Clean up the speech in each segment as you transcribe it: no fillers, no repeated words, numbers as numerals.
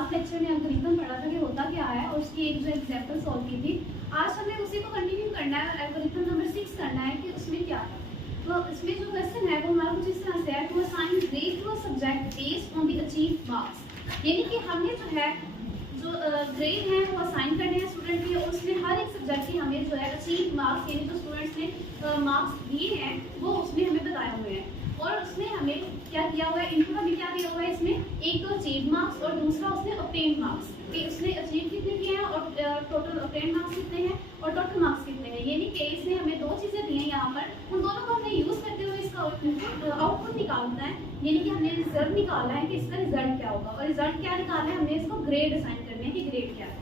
Last lecture में algorithm पढ़ा था कि होता क्या है और उसकी एक जो एग्जांपल सॉल्व की थी। आज हमें उसी को कंटिन्यू करना है, एल्गोरिथम नंबर 6 करना है कि उसमें क्या है। तो इसमें जो क्वेश्चन है वो हमारा कुछ इस तरह से है, to assign grade to a subject based on the achieved marks. यानी कि हमने जो है जो ग्रेड है वो असाइन करने हैं स्टूडेंट के, और उसमें हर एक सब्जेक्ट की हमें जो है अचीव मार्क्स यानी जो स्टूडेंट्स ने मार्क्स दिए हैं वो उसमें हमें बताए हुए हैं। और उसमें हमें क्या किया हुआ है, इनपुट हमें क्या दिया हुआ है इसमें, एक तो अचीव मार्क्स और दूसरा उसने ऑब्टेन्ड मार्क्स, कि उसने अचीव कितने किए हैं और टोटल ऑब्टेन्ड मार्क्स कितने हैं और टोटल मार्क्स कितने हैं। यानी कि इसने हमें दो चीज़ें दी हैं यहाँ पर, उन दोनों को हमने यूज़ करते हुए इसका आउटपुट निकालना है। यानी कि हमने रिजल्ट निकालना है कि इसका रिजल्ट क्या होगा, और रिजल्ट क्या निकालना है, हमने इसको ग्रेड असाइन करने हैं कि ग्रेड क्या है।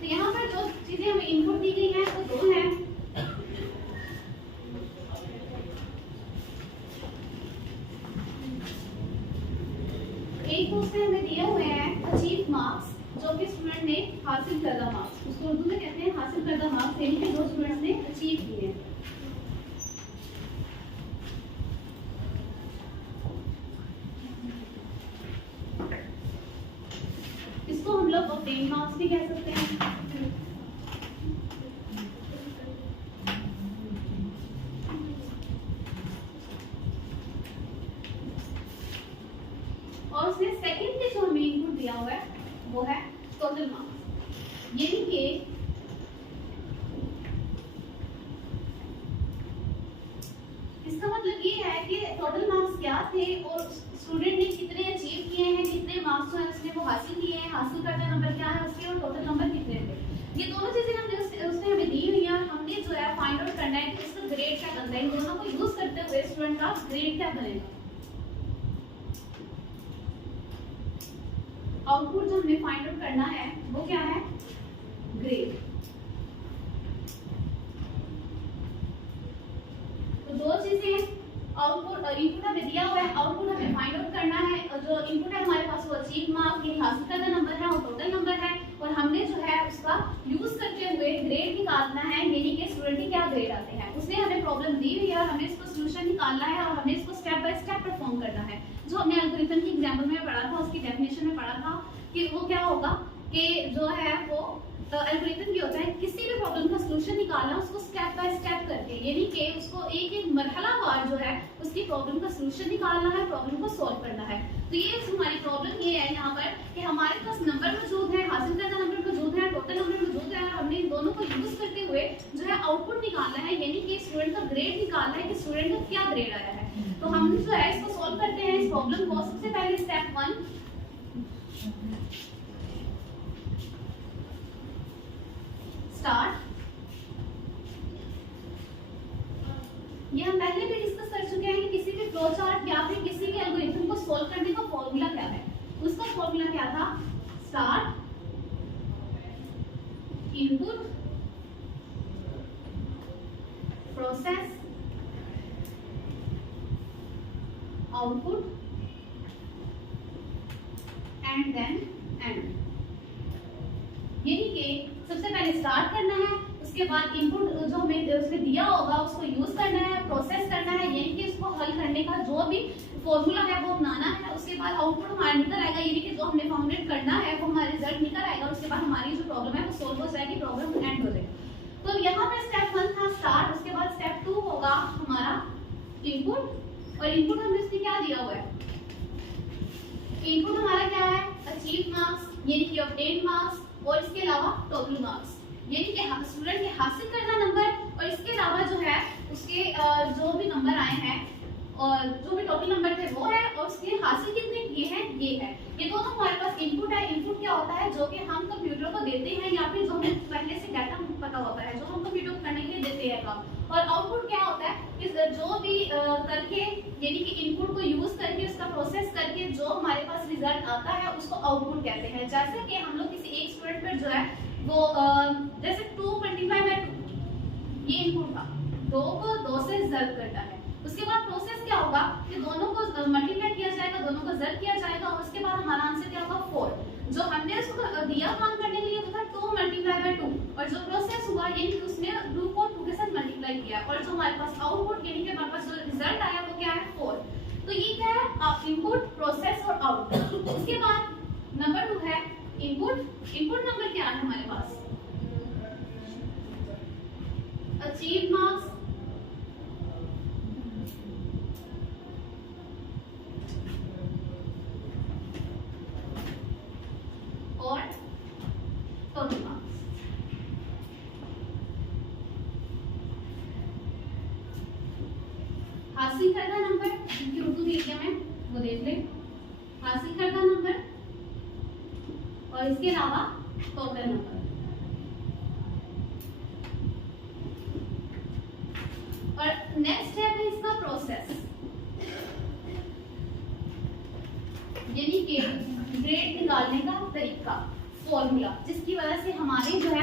तो यहाँ पर जो चीज़ें हमें इनपुट दी गई हैं वो दो हैं। एक तो उसमें हमें दिए हुए हैं अचीव मार्क्स, जो कि स्टूडेंट ने हासिल करदा मार्क्स, उसको उर्दू में कहते हैं हासिल करदा मार्क्स, यानी कि जो स्टूडेंट्स ने अचीव किए हैं। इसको हम लोग ऑब्टेन मार्क्स भी कह सकते हैं। और उसने सेकंड में जो हमें इनपुट दिया हुआ है वो है टोटल मार्क्स। यानी कि इसका मतलब ये है कि टोटल मार्क्स क्या थे और स्टूडेंट ने कितने अचीव किए हैं, कितने मार्क्स जो है उसने वो हासिल किए हैं, हासिल करता नंबर क्या है उसके, और टोटल नंबर कितने थे। ये दोनों चीजें हमने उसने हमें दी हुई है। हमने जो है फाइंड आउट करना है कि इसका ग्रेड क्या बनता है। इन दोनों को यूज करते हुए स्टूडेंट का ग्रेड क्या बनेगा। आउटपुट जो हमें फाइंड आउट करना है वो क्या है, ग्रेड। तो दो चीजें, आउटपुट और इनपुट हमें दिया हुआ है, आउटपुट हमें फाइंड आउट करना है, और जो इनपुट है हमारे पास वो अचीव मार्क्स यानी हासिल करना नंबर है और टोटल नंबर है, और हमने जो है उसका यूज करते हुए ग्रेड निकालना है, यानी कि स्टूडेंट के क्या ग्रेड आते हैं। उसने हमें प्रॉब्लम दी हुई है और हमें इसको सोल्यूशन निकालना है और हमें इसको स्टेप बाय स्टेप परफॉर्म करना है। जो हमने एल्गोरिथम की एग्जांपल में पढ़ा था, उसकी डेफिनेशन में पढ़ा था कि वो क्या होगा कि जो है वो एल्गोरिथम क्या होता है, किसी भी प्रॉब्लम का सलूशन निकालना उसको स्टेप बाय स्टेप करके, यानी कि उसको एक एक मरहलावार जो है उसकी प्रॉब्लम का सलूशन निकालना है, प्रॉब्लम को सॉल्व करना है। तो ये हमारी प्रॉब्लम ये है यहाँ पर कि हमारे पास नंबर मौजूद है, हासिल करना नंबर मौजूद है, टोटल नंबर मौजूद है, और हमने इन दोनों को यूज करते हुए जो है आउटपुट निकालना है, यानी कि स्टूडेंट का ग्रेड निकालना है कि स्टूडेंट का क्या ग्रेड आया है। तो हम जो है इसको सॉल्व करते हैं इस प्रॉब्लम को। सबसे पहले स्टेप 1, स्टार्ट। ये हम पहले भी डिस्कस कर चुके हैं कि किसी भी फ्लो चार्ट या फिर किसी भी एल्गोरिथम को सॉल्व करने का फॉर्मूला क्या है। उसका फॉर्मूला क्या था, start, input, process, output and then end. यानी कि सबसे पहले स्टार्ट करना है, उसके बाद इनपुट जो हमें उसने दिया होगा उसको यूज करना है, प्रोसेस करना है, यानी कि उसको हल करने का जो भी फॉर्मूला है वो बनाना है। उसके बाद आउटपुट हमारा निकल आएगा, यानी कि जो हमने फाउंडेड करना है वो हमारा रिजल्ट निकल आएगा। उसके बाद हमारी जो प्रॉब्लम है वो सॉल्व हो जाएगी, प्रॉब्लम एंड हो जाएगी। तो यहाँ पर स्टेप 1 था स्टार्ट, उसके बाद स्टेप 2 होगा हमारा इनपुट, और इनपुट हमने इसमें क्या दिया हुआ है, इनपुट हमारा क्या है, अचीव मार्क्स यानी कि ऑब्टेन्ड मार्क्स, और इसके अलावा टोटल मार्क्स यानी कि स्टूडेंट के हासिल करना नंबर, और इसके अलावा जो है उसके जो भी नंबर आए हैं और जो भी टोटल नंबर थे वो है, और उसके हासिल कितने किए हैं ये है। ये दोनों हमारे पास इनपुट है। इनपुट क्या होता है, जो कि हम कंप्यूटर को देते हैं या फिर जो हमें पहले से डाटा पता होता है जो हम कंप्यूटर को करने के लिए देते हैं काम। और आउटपुट क्या होता है कि जो भी करके यानी कि इनपुट को यूज करके उसका प्रोसेस करके जो हमारे पास रिजल्ट आता है उसको आउटपुट कहते हैं। जैसे कि हम लोग किसी एक स्टूडेंट पर जो है वो जैसे 2 × 2 ये इनपुट था, 2 को 2 से ज़र्ब करता है। उसके बाद प्रोसेस क्या होगा कि दोनों को मल्टीप्लाई किया जाएगा, दोनों को ज़र्ब किया जाएगा, और उसके बाद हमारा आंसर क्या होगा 4। जो हमने उसको दिया काम करने के लिए वो था 2 × 2, और जो प्रोसेस हुआ यानी कि उसने 2 को 2 के साथ मल्टीप्लाई किया, और जो हमारे पास आउटपुट यानी कि हमारे पास जो रिजल्ट आया वो क्या है 4। तो ये क्या है, इनपुट, प्रोसेस और आउटपुट। उसके बाद इनपुट नंबर क्या है हमारे पास, अचीव मार्क्स और टोटल मार्क्स। हासिल करदा नंबर जिनकी उर्दू मीडियम है वो देख ले, हासिल करदा नंबर और इसके अलावा टोटल नंबर। और नेक्स्ट स्टेप है इसका प्रोसेस, यानी कि ग्रेड निकालने का तरीका, फॉर्मूला, जिसकी वजह से हमारे जो है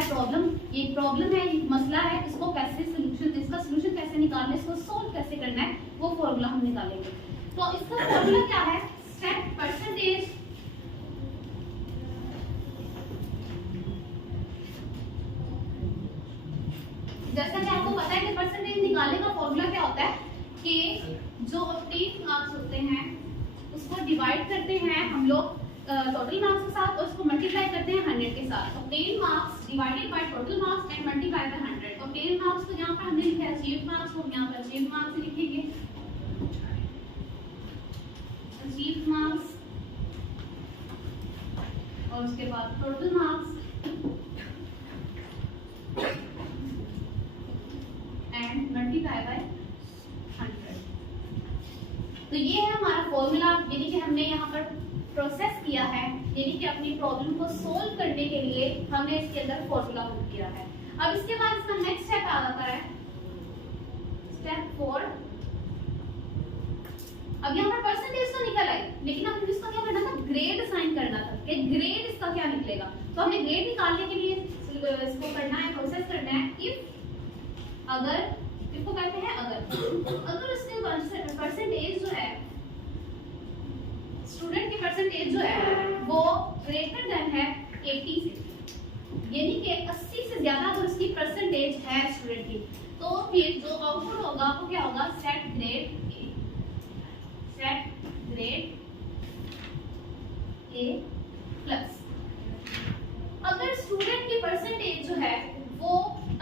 ये प्रॉब्लम है, मसला है, इसको कैसे इसका सोल्यूशन कैसे निकालना है, इसको सोल्व कैसे करना है, वो फॉर्मूला हम निकालेंगे। तो इसका फॉर्मूला क्या है, सेट परसेंटेज जैसा कि आपको पता है कि परसेंटेज निकालने का फॉर्मूला क्या होता है कि जो ऑब्टेन मार्क्स होते हैं उसको डिवाइड करते हैं हम लोग टोटल मार्क्स के साथ और उसको मल्टीप्लाई करते हैं 100 के साथ। Obtain marks divided by total marks and multiply by 100। Obtain marks को यहाँ पर हमने लिखा है अचीव मार्क्स, को यहाँ पर अचीव मार्क्स लिखेंगे, अचीव मार्क्स और उसके बाद total marks and multiply by 100। तो ये है हमारा फॉर्मूला, यानी कि हमने यहाँ पर प्रोसेस किया है, यानी कि अपनी प्रॉब्लम को सोल्व करने के लिए हमने इसके अंदर फॉर्मूला पुट किया है। अब इसके बाद इसका नेक्स्ट स्टेप आ जाता है स्टेप 4। अब यहाँ पर परसेंटेज तो निकल आई, लेकिन हमें इसका क्या करना था, ग्रेड असाइन करना था कि ग्रेड इसका क्या निकलेगा। तो हमें ग्रेड निकालने के लिए इसको करना है, प्रोसेस करना है। इफ अगर, इसको कहते हैं अगर उसके परसेंटेज जो है, स्टूडेंट की परसेंटेज जो है वो ग्रेटर देन है 80 से, यानी कि 80 से ज्यादा अगर उसकी परसेंटेज है स्टूडेंट की, तो फिर जो आउटपुट होगा वो क्या होगा, सेट ग्रेड ए प्लस। अगर स्टूडेंट की परसेंटेज जो है वो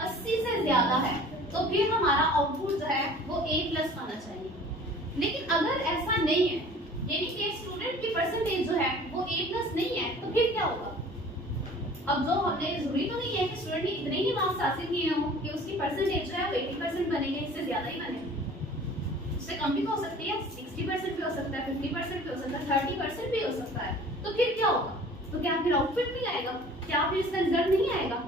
80 से ज्यादा है तो फिर हमारा आउटपुट जो है वो ए प्लस आना चाहिए। लेकिन अगर ऐसा नहीं है, यानी कि स्टूडेंट की परसेंटेज जो है वो ए प्लस नहीं है, तो फिर क्या होगा। अब जो हमने, जरूरी तो नहीं है कि स्टूडेंट ने इतने ही मार्क्स हासिल किए हों कि उसकी परसेंटेज जो है वो 80% बनेगी, इससे ज्यादा ही बने, उससे कम भी तो हो सकती है, 60% भी हो सकता है, 50% भी हो सकता है, 30% भी हो सकता है। तो फिर क्या होगा, तो क्या फिर आउटपुट नहीं आएगा, क्या फिर इसका रिजल्ट नहीं आएगा,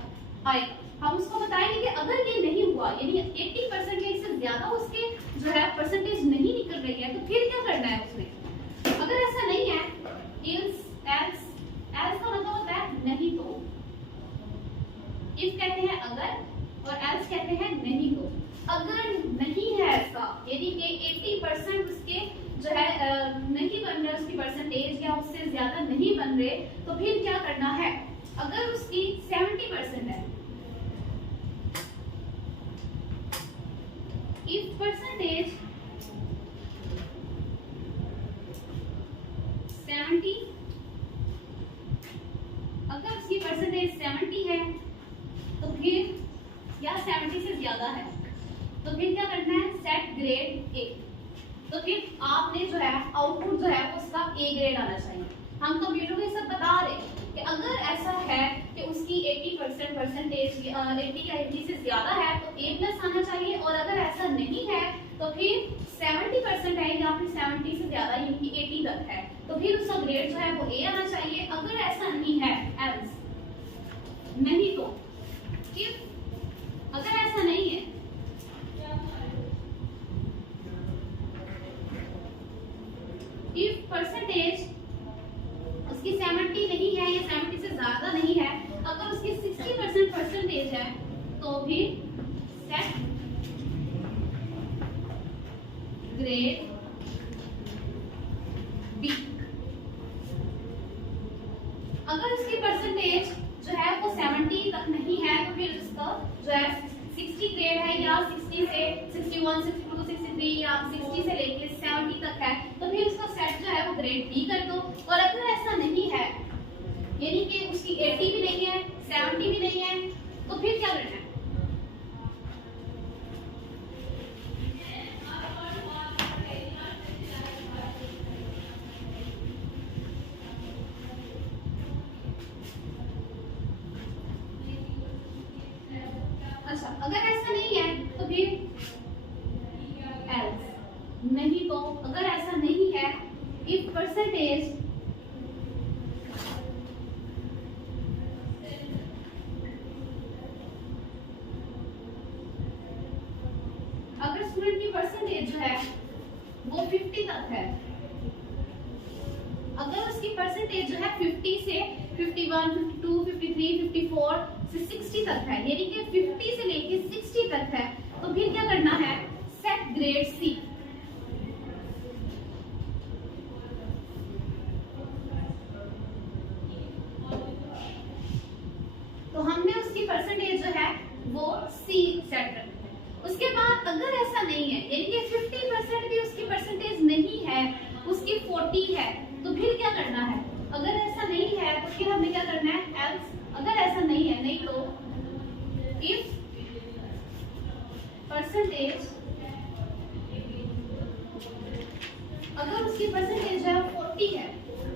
आएगा। हम उसको बताएंगे कि अगर ये नहीं हुआ, यानी 80% या इससे ज्यादा उसके जो है परसेंटेज नहीं निकल रही है, तो फिर क्या करना है उसमें। अगर ऐसा नहीं है, else का मतलब होता है नहीं तो, if कहते हैं अगर और else कहते हैं नहीं तो। अगर नहीं है ऐसा, यानी कि 80% उसके जो है नहीं बन रहे उसकी परसेंटेज, या उससे ज्यादा नहीं बन रहे, तो फिर क्या करना है। अगर उसकी 70% है, if परसेंटेज 70, अगर उसकी परसेंटेज 70 है तो फिर, या 70 से ज्यादा है, तो फिर क्या करना है, सेट ग्रेड ए। तो फिर आपने जो है आउटपुट जो है उसका ए ग्रेड आना चाहिए। हम कंप्यूटर को सब बता रहे हैं कि अगर ऐसा है कि उसकी 80% परसेंटेज 80 या 80 से ज्यादा है तो ए प्लस आना चाहिए, और अगर ऐसा नहीं है तो फिर 70% है या फिर 70 से ज्यादा यानी कि 80 तक है, तो फिर उसका ग्रेड जो है वो ए आना चाहिए। अगर ऐसा नहीं है, एल्स नहीं तो फिर, अगर ऐसा नहीं है, इफ परसेंटेज उसकी 70 नहीं है या 70 से ज्यादा नहीं है, अगर उसकी 60% परसेंटेज है तो फिर सेट ग्रेड बी। अगर उसकी परसेंटेज जो है वो 70 तक नहीं है तो फिर उसका जो है 60 ग्रेड है, या 60 से 61, 62, 63 या 60 से लेके 70 तक है, तो फिर उसका सेट जो है वो ग्रेड बी कर दो। और अगर ऐसा नहीं है, यानी कि उसकी 80 भी नहीं है, 70 भी नहीं है, तो फिर क्या करना है? अच्छा, अगर ऐसा नहीं है तो फिर एल्स, नहीं तो अगर ऐसा नहीं है, इफ परसेंटेज अगर स्टूडेंट की परसेंटेज जो है वो 50 तक है, अगर उसकी परसेंटेज जो है 50 से 51, 52, 53, 54 से 60 तक है, यानी कि 50 से लेके 60 तक है, तो फिर क्या करना है? Set grade C. तो हमने उसकी परसेंटेज जो है वो सी सेट करनी है। उसके बाद अगर ऐसा नहीं है, यानी कि 50% भी उसकी परसेंटेज नहीं है, उसकी 40 है, तो फिर क्या करना है? अगर ऐसा नहीं है तो फिर हमें क्या करना है? एल्स, अगर ऐसा नहीं है, नहीं तो इफ परसेंटेज, अगर उसकी परसेंटेज है 40 है,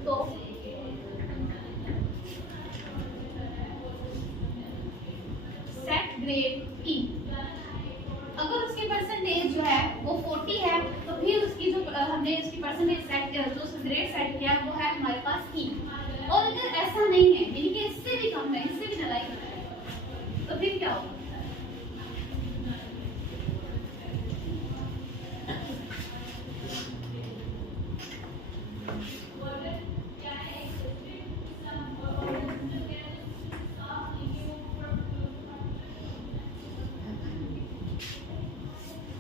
तो सेट ग्रेड ई। अगर उसकी परसेंटेज जो है वो 40 है, तो फिर उसकी जो हमने उसकी परसेंटेज सेट किया, जो उसका ग्रेड सेट किया, वो है हमारे पास ई। और अगर ऐसा नहीं है, यानी कि इससे भी कम है, इससे भी ज्यादा है, तो फिर क्या होगा?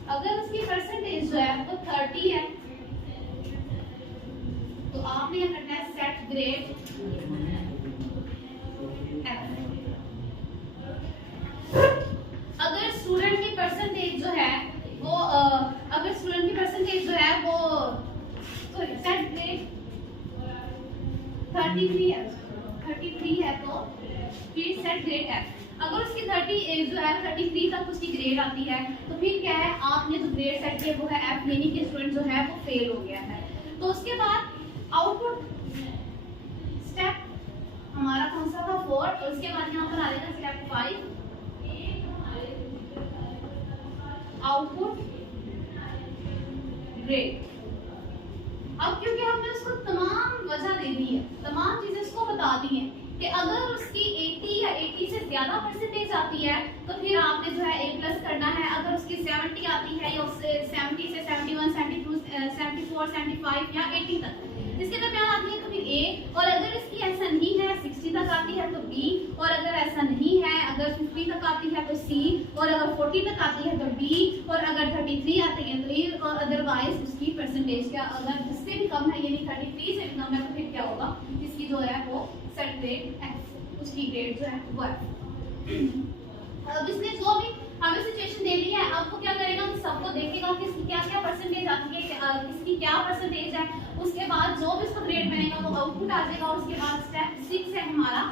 अगर उसकी परसेंटेज जो है वो 30 है, तो आपने यह करना है सेट ग्रेड एफ। अगर स्टूडेंट की परसेंटेज जो है वो अगर स्टूडेंट की परसेंटेज जो है वो सॉरी सेट ग्रेड 33 है, 33 है, तो फिर सेट ग्रेड एफ। अगर उसकी 30 जो है 33 तक उसकी ग्रेड आती है, तो फिर क्या है? आपने जो ग्रेड सेट किया वो है एफ, यानी कि स्टूडेंट जो है वो फेल हो गया है। तो उसके बाद आउटपुट स्टेप हमारा कौन सा था? 4। और उसके बाद यहाँ पर आ जाएगा स्टेप 5, आउटपुट ग्रेड। अब क्योंकि हमने उसको तमाम वजह दे दी है, तमाम चीजें उसको बता दी हैं कि अगर उसकी 80 या 80 से ज्यादा परसेंटेज आती है, तो फिर आपने जो है A+ करना है। अगर उसकी 70 आती है, या उससे 70 से 71, 72, 74, 75 या 80 तक इसके दरमियान आती है, तो फिर A। और अगर इसकी ऐसा नहीं है, 60 तक आती है, तो B। और अगर ऐसा नहीं है, अगर 50 तक आती है, तो C। और अगर 40 तक आती है, तो D। और अगर 33 आती है, तो E। और अदरवाइज उसकी परसेंटेज क्या, अगर इससे भी कम है, यानी 33 से भी कम है, तो फिर क्या होगा? इसकी जो है वो सेट ग्रेड F, उसकी ग्रेड जो है वो F। अब इसने जो भी हमें सिचुएशन दे दी है, अब वो क्या करेगा? तो सबको देखेगा कि इसकी क्या क्या परसेंटेज आती है, किसकी क्या परसेंटेज है। उसके बाद जो भी उसका ग्रेड बनेगा वो आउटपुट आ जाएगा। और उसके बाद स्टेप 6 है हमारा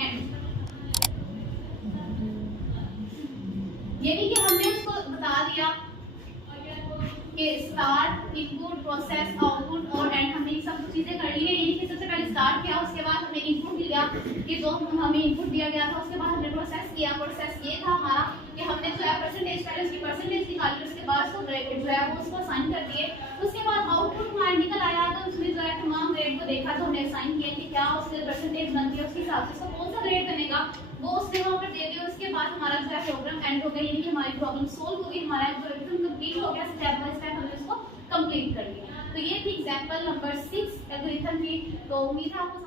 एंड, यानी कि हमने उसको बता दिया कि स्टार्ट, इनपुट, प्रोसेस, आउटपुट और एंड, हमने ये सब चीजें कर ली है। यानी कि सबसे पहले स्टार्ट किया, उसके बाद हमने इनपुट लिया कि जो हमें इनपुट दिया गया था, उसके बाद हमने प्रोसेस किया। प्रोसेस ये था हमारा कि हमने जो है परसेंटेज, पहले उसकी परसेंटेज निकाली, उसके बाद उसको ग्रेड जो है वो उसको असाइन कर दिए। उसके बाद आउटपुट हमारा निकल आया, तो उसमें जो है तमाम ग्रेड को देखा, तो हमने असाइन किया कि क्या उसके परसेंटेज बनती है, उसके हिसाब से उसको कौन सा ग्रेड बनेगा वो उसने वहां पर दे दिया। उसके बाद हमारा जो है प्रोग्राम एंड हो गया, यानी कि हमारी प्रॉब्लम सोल्व हो गई, हमारा एल्गोरिथम कंप्लीट हो गया, स्टेप बाय स्टेप हमने उसको कंप्लीट कर लिया। तो ये थी एग्जांपल नंबर 6 एल्गोरिथम की। तो उम्मीद है आपको